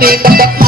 Thank you.